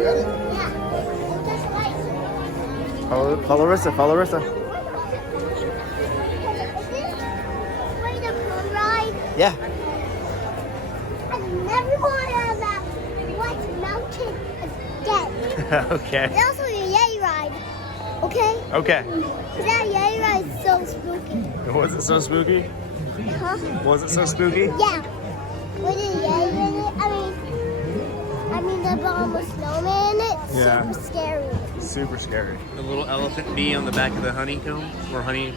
Yeah. Just like. Follow Rissa. Follow Rissa. Is this Winnie the Pooh ride? Yeah. I never want on that white mountain again. Okay. And also your yay ride. Okay? Okay. That yay ride is so spooky. Was it so spooky? Huh? Was it so spooky? Yeah. With the yay in it, I mean the bomb with snowman in it. Yeah. Super scary. Super scary. The little elephant bee on the back of the honeycomb, or honey,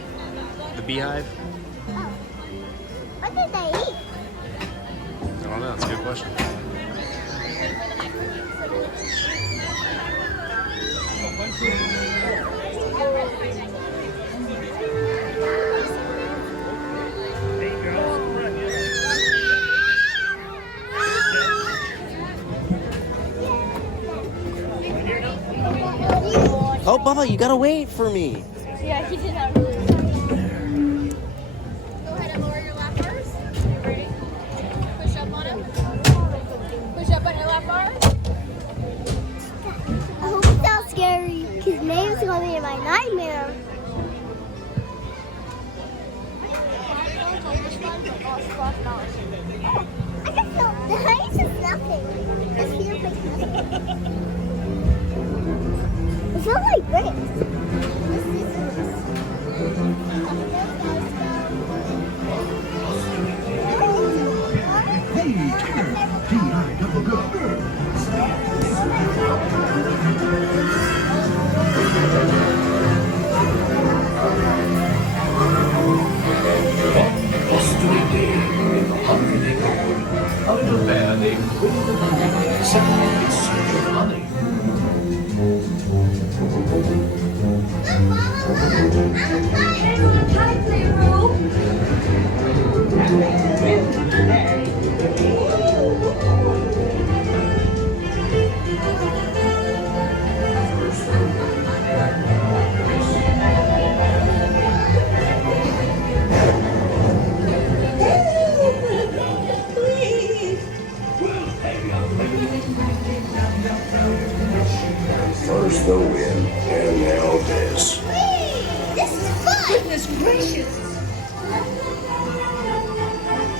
the beehive. Oh. What did they eat? I don't know. That's a good question. Oh, Bubba, you gotta wait for me. Yeah, he did not really. Go ahead and lower your lap bars. You ready? Push up on him. Push up on your lap bar. I hope it's not scary, because maybe it's going to be my nightmare. I can feel the height is nothing. It's here for nothing. It feels like bricks. A little bear named Winnie the Pooh set out in search of honey. First the wind, and now this. This is fun! Goodness gracious!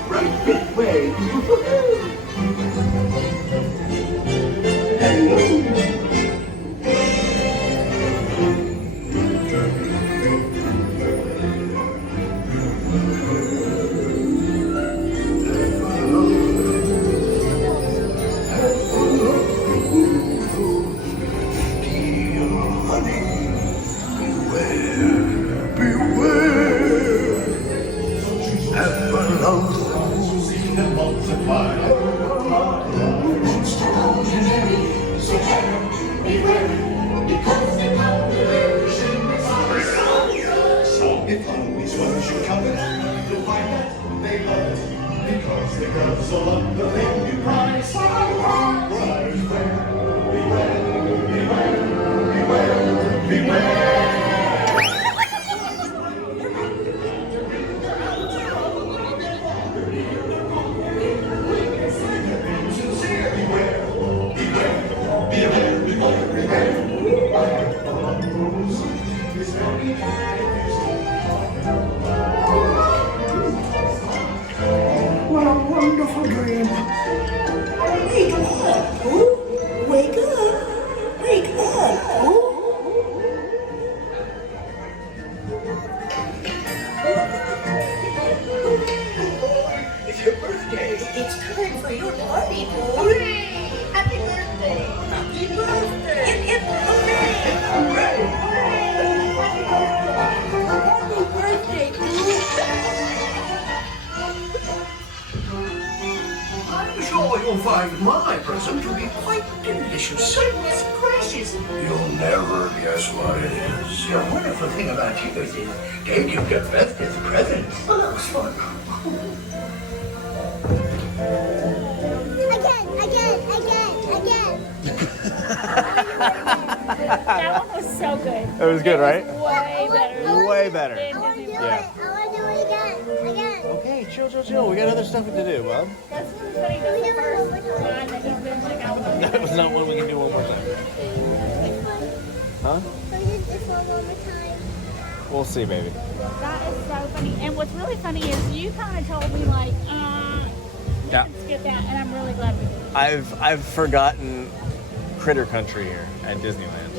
Right this way. Hello. If always was your company, you'll find that they love it. Because the girls all love the thing you prize. Buyers beware, beware, beware, beware, beware. Sincere, beware, beware, beware, beware, beware. It's very What a wonderful dream. Wake up, Pooh. Wake up. Wake up, Pooh. It's your birthday. It's time for your party, Pooh. Hooray! Happy birthday. Happy birthday. Hip, hip, hooray. Hooray! Happy birthday, Pooh. I'm sure you'll find my present to be quite delicious. Goodness gracious. You'll never guess what it is. The wonderful thing about you is Dave, you get best as presents. Well, that was fun. Again. That one was so good. It was good, right? Way better. Way better. I want to do Yeah. it. I want to do it again. Okay, chill. We got other stuff to do, bud. That's really funny. That's the first time that he's been like, I want to That was not one we can do one more time. We'll see, baby. That is so funny. And what's really funny is you kind of told me like, we Yeah. can skip that, and I'm really glad we did. I've forgotten Critter Country here at Disneyland.